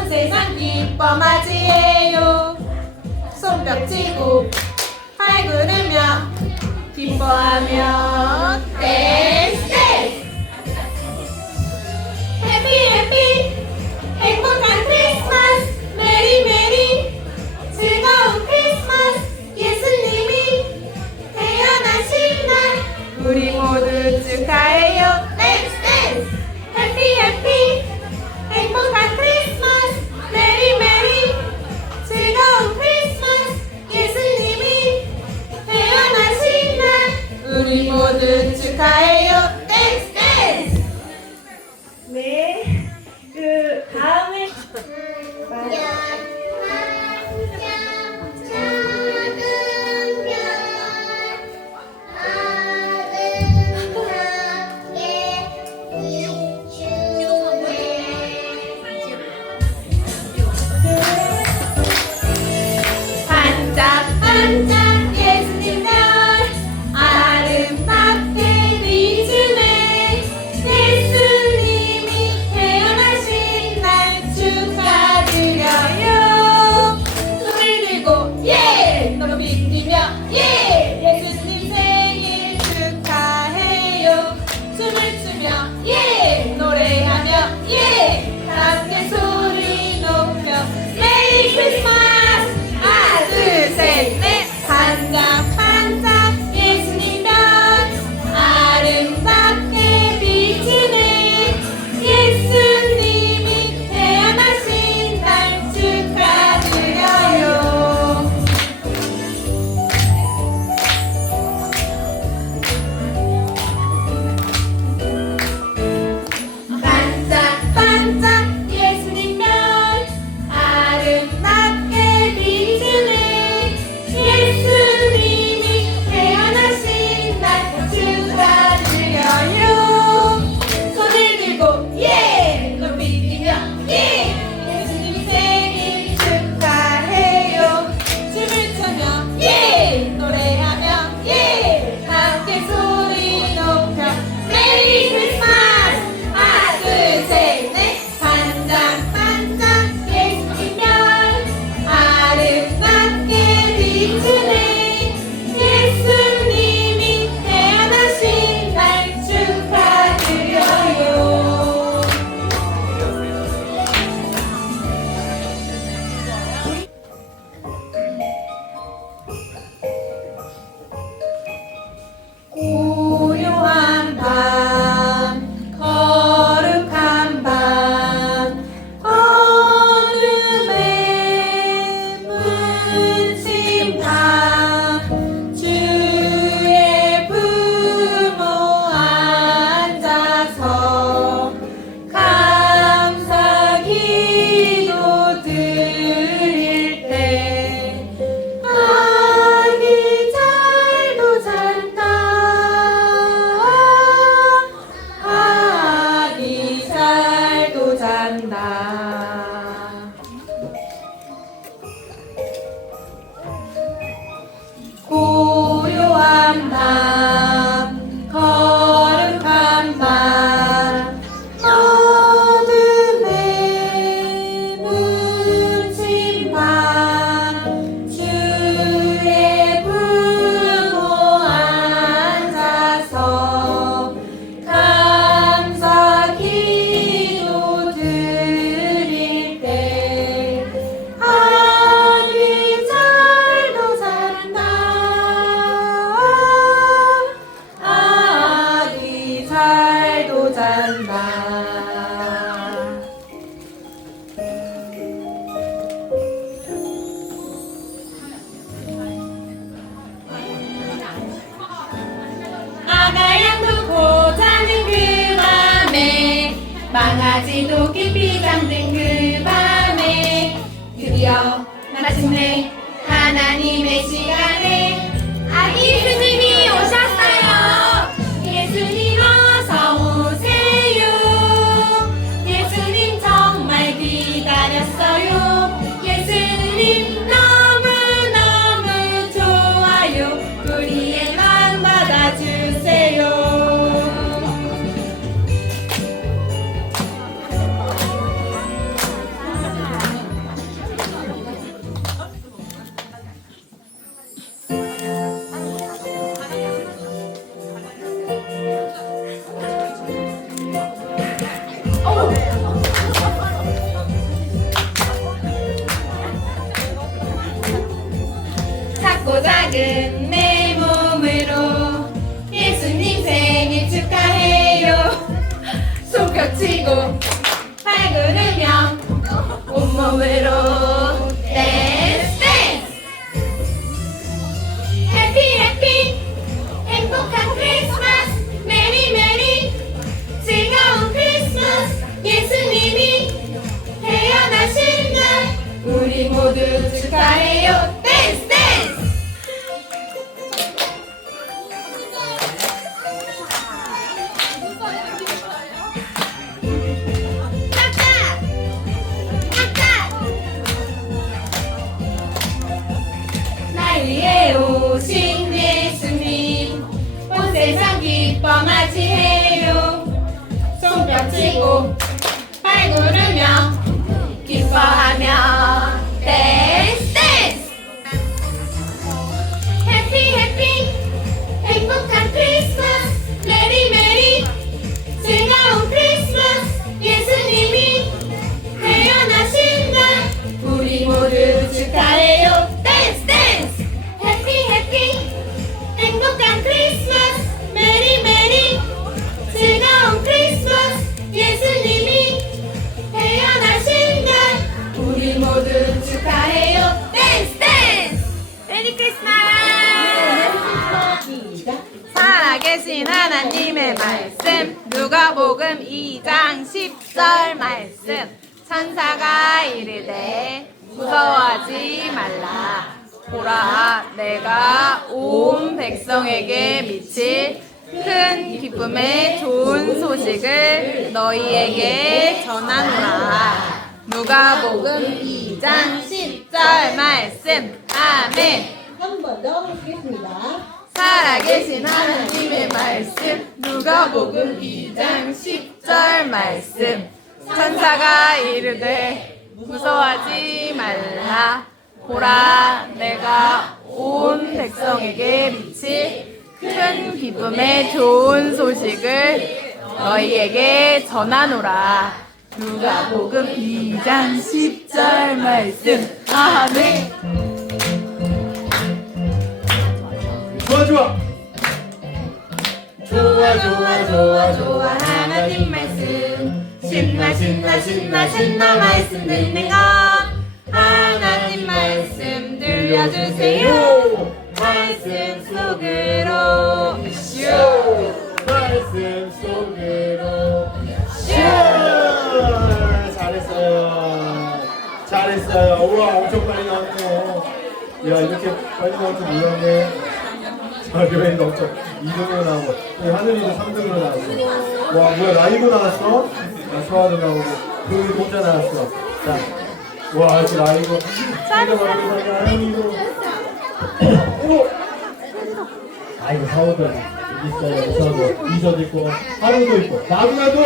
온 세상 기뻐 맞이해요 손뼉치고 팔 구르며 기뻐하며 네. Люди чекає. 거룩 작고 작은 내 몸으로 예수님 생일 축하해요. 손뼉치고 발구르며 온몸으로 하지 말라. 보라 내가 온 백성에게 미칠 큰 기쁨의 좋은 소식을 너희에게 전하노라. 누가복음 2장 10절 말씀. 아멘. 한 번더 하겠습니다. 살아계신 하나님의 말씀. 누가복음 2장 10절 말씀. 천사가 이르되 무서워하지 말라. 보라 내가 온 백성에게 미칠 큰 기쁨의 좋은 소식을 너희에게 전하노라. 누가 복음 2장 10절 말씀 아멘. 좋아 좋아. 좋아 좋아 좋아 좋아. 하나님 신나 신나 신나 신나 말씀 듣는 거 하나님 말씀 들려주세요. 말씀 속으로. 슈. 말씀 속으로. 슈. 잘했어요. 잘했어요. 우와 엄청 빨리 나왔네요. 야 이렇게 빨리 나올 줄 몰랐네 자 교회도 엄청 2등으로 나오고 하늘이도 3등으로 나오고 와 뭐야 라이브 나왔어? 아, 소아도 나오고 교회도 혼자 나왔어 자와 이렇게 라이브. 잘했어 하나님도 오 아이고. 사오들 있어요. 저도. 이서도 있고 하루도 있고. 나도나도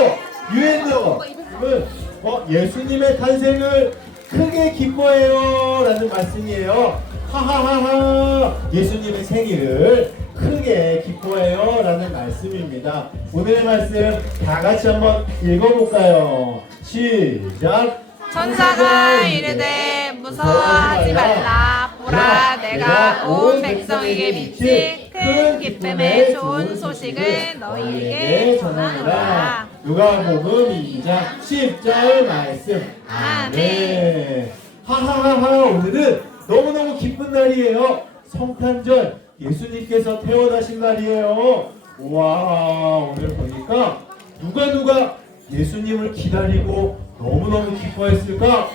유엔너는 어, 예수님의 탄생을 크게 기뻐해요라는 말씀이에요. 하하하하. 예수님의 생일을 크게 기뻐해요 라는 말씀입니다. 오늘의 말씀 다 같이 한번 읽어볼까요? 시작. 천사가 이르되 무서워하지 말라 보라 내가 온 백성에게 미칠 큰 기쁨의 좋은 소식을 너희에게 전하노라 누가복음 2장 10절 말씀. 아멘. 하하하하 오늘은 너무너무 기쁜 날이에요. 성탄절 예수님께서 태어나신 날이에요. 와 오늘 보니까 누가 누가 예수님을 기다리고 너무너무 기뻐했을까?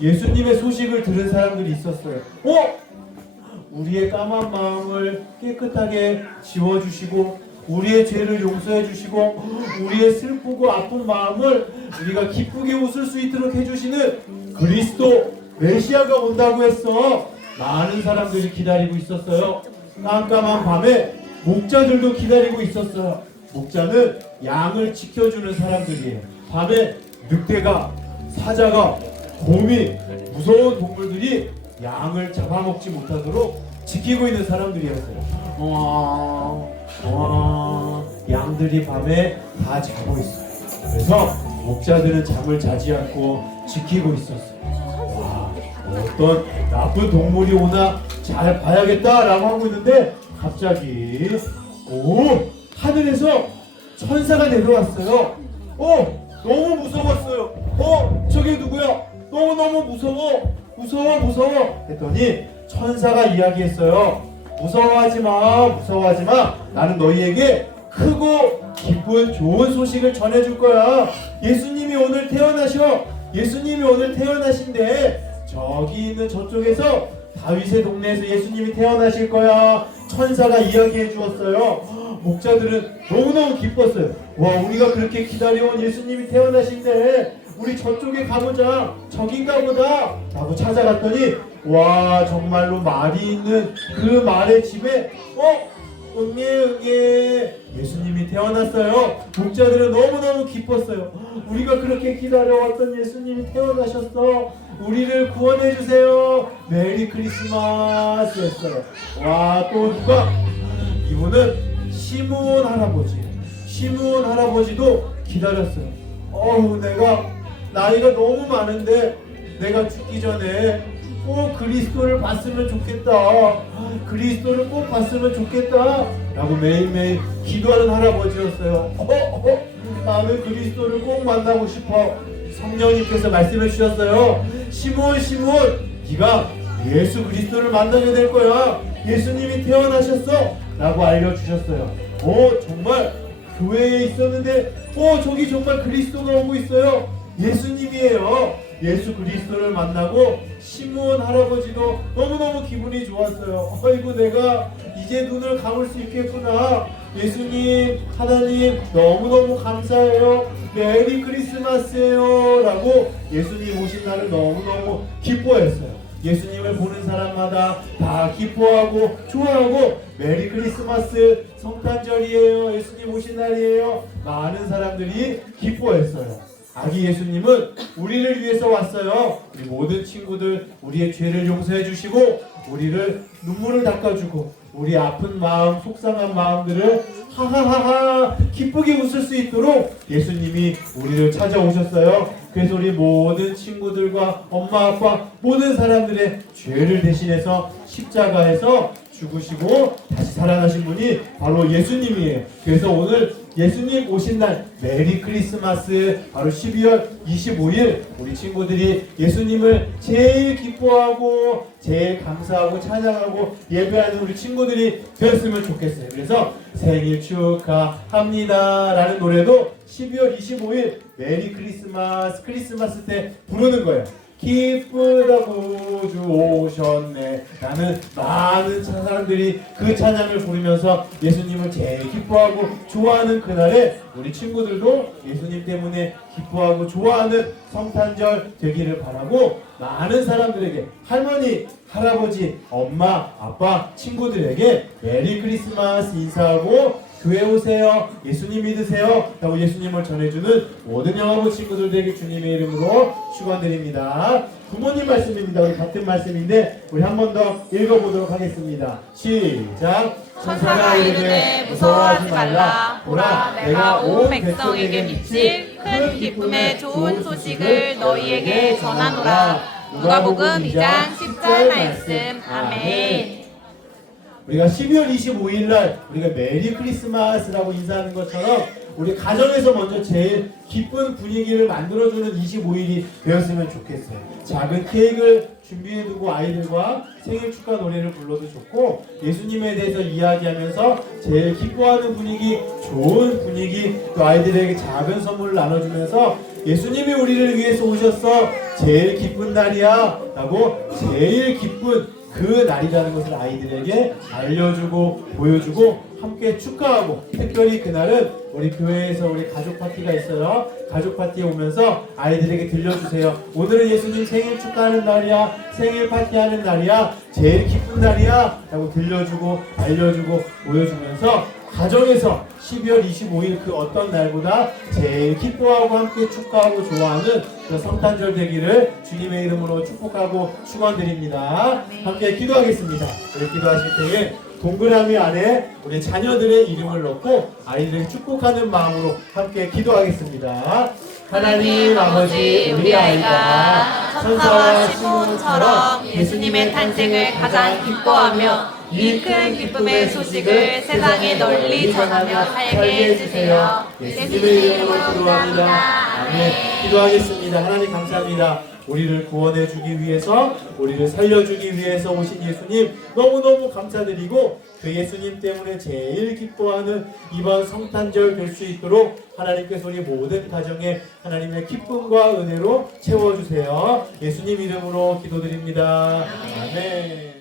예수님의 소식을 들은 사람들이 있었어요. 어? 우리의 까만 마음을 깨끗하게 지워주시고 우리의 죄를 용서해 주시고 우리의 슬프고 아픈 마음을 우리가 기쁘게 웃을 수 있도록 해주시는 그리스도 메시아가 온다고 했어 많은 사람들이 기다리고 있었어요 깜깜한 밤에 목자들도 기다리고 있었어요 목자는 양을 지켜주는 사람들이에요 밤에 늑대가 사자가 곰이 무서운 동물들이 양을 잡아먹지 못하도록 지키고 있는 사람들이었어요. 와, 와, 양들이 밤에 다 자고 있어요. 그래서 목자들은 잠을 자지 않고 지키고 있었어요. 와, 어떤 나쁜 동물이 오나 잘 봐야겠다라고 하고 있는데 갑자기 오 하늘에서 천사가 내려왔어요. 어 너무 무서웠어요. 어 저게 누구야? 너무 너무 무서워 무서워 무서워 했더니 천사가 이야기했어요. 무서워하지 마 무서워하지 마 나는 너희에게 크고 기쁜 좋은 소식을 전해줄 거야. 예수님이 오늘 태어나셔. 예수님이 오늘 태어나신데 저기 있는 저쪽에서 다윗의 동네에서 예수님이 태어나실 거야. 천사가 이야기해 주었어요. 목자들은 너무너무 기뻤어요. 와, 우리가 그렇게 기다려온 예수님이 태어나신데 우리 저쪽에 가보자. 저긴가 보다. 라고 찾아갔더니 와, 정말로 말이 있는 그 말의 집에 어? 응애 응애 태어났어요. 목자들은 너무너무 기뻤어요. 우리가 그렇게 기다려왔던 예수님이 태어나셨어. 우리를 구원해 주세요. 메리 크리스마스 했어요. 와, 또 누가 이분은 시므온 할아버지. 시므온 할아버지도 기다렸어요. 어우, 내가 나이가 너무 많은데 내가 죽기 전에 꼭 그리스도를 봤으면 좋겠다. 그리스도를 꼭 봤으면 좋겠다. 라고 매일매일 기도하는 할아버지였어요. 어, 어, 나는 그리스도를 꼭 만나고 싶어. 성령님께서 말씀해 주셨어요. 시몬, 시몬, 네가 예수 그리스도를 만나게 될 거야. 예수님이 태어나셨어. 라고 알려주셨어요. 오, 정말 교회에 있었는데, 오, 저기 정말 그리스도가 오고 있어요. 예수님이에요. 예수 그리스도를 만나고 시므온 할아버지도 너무너무 기분이 좋았어요. 어이구 내가 이제 눈을 감을 수 있겠구나. 예수님, 하나님 너무너무 감사해요. 메리 크리스마스예요. 라고 예수님 오신 날을 너무너무 기뻐했어요. 예수님을 보는 사람마다 다 기뻐하고 좋아하고 메리 크리스마스 성탄절이에요. 예수님 오신 날이에요. 많은 사람들이 기뻐했어요. 아기 예수님은 우리를 위해서 왔어요. 우리 모든 친구들 우리의 죄를 용서해 주시고 우리를 눈물을 닦아주고 우리 아픈 마음, 속상한 마음들을 하하하하 기쁘게 웃을 수 있도록 예수님이 우리를 찾아오셨어요. 그래서 우리 모든 친구들과 엄마, 아빠, 모든 사람들의 죄를 대신해서 십자가에서 죽으시고 다시 살아나신 분이 바로 예수님이에요. 그래서 오늘 예수님 오신 날 메리 크리스마스 바로 12월 25일 우리 친구들이 예수님을 제일 기뻐하고 제일 감사하고 찬양하고 예배하는 우리 친구들이 되었으면 좋겠어요. 그래서 생일 축하합니다 라는 노래도 12월 25일 메리 크리스마스 크리스마스 때 부르는 거예요. 기쁘다 구주 오셨네. 라는 많은 차- 사람들이 그 찬양을 부르면서 예수님을 제일 기뻐하고 좋아하는 그날에 우리 친구들도 예수님 때문에 기뻐하고 좋아하는 성탄절 되기를 바라고 많은 사람들에게 할머니, 할아버지, 엄마, 아빠, 친구들에게 메리 크리스마스 인사하고 교회 오세요. 예수님 믿으세요. 라고 예수님을 전해주는 모든 영화부 친구들에게 주님의 이름으로 축원드립니다. 부모님 말씀입니다. 우리 같은 말씀인데 우리 한 번 더 읽어보도록 하겠습니다. 시작. 천사가 이르되 무서워하지 말라 보라 내가 온 백성에게 미칠 큰 기쁨의 좋은 소식을 너희에게 전하노라 누가복음 2장 10절 말씀 아멘 우리가 12월 25일 날 우리가 메리 크리스마스라고 인사하는 것처럼 우리 가정에서 먼저 제일 기쁜 분위기를 만들어주는 25일이 되었으면 좋겠어요. 작은 케이크를 준비해두고 아이들과 생일 축하 노래를 불러도 좋고 예수님에 대해서 이야기하면서 제일 기뻐하는 분위기, 좋은 분위기, 또 아이들에게 작은 선물을 나눠주면서 예수님이 우리를 위해서 오셨어. 제일 기쁜 날이야. 라고 제일 기쁜 그 날이라는 것을 아이들에게 알려주고 보여주고 함께 축하하고 특별히 그날은 우리 교회에서 우리 가족 파티가 있어요. 가족 파티에 오면서 아이들에게 들려주세요. 오늘은 예수님 생일 축하하는 날이야. 생일 파티하는 날이야. 제일 기쁜 날이야. 라고 들려주고 알려주고 보여주면서 가정에서 12월 25일 그 어떤 날보다 제일 기뻐하고 함께 축하하고 좋아하는 그 성탄절 되기를 주님의 이름으로 축복하고 축원드립니다. 함께 기도하겠습니다. 우리 기도하실 때에 동그라미 안에 우리 자녀들의 이름을 넣고 아이들을 축복하는 마음으로 함께 기도하겠습니다. 하나님 아버지 우리 아이가 천사와 시몬처럼 예수님의 탄생을 가장 기뻐하며 이 큰 기쁨의 소식을 세상에 널리 전하며 살게 해주세요. 예수님의 이름으로 기도합니다. 아멘. 기도하겠습니다. 하나님 감사합니다. 우리를 구원해 주기 위해서, 우리를 살려주기 위해서 오신 예수님 너무너무 감사드리고 그 예수님 때문에 제일 기뻐하는 이번 성탄절 될 수 있도록 하나님께서 우리 모든 가정에 하나님의 기쁨과 은혜로 채워주세요. 예수님 이름으로 기도드립니다. 아멘.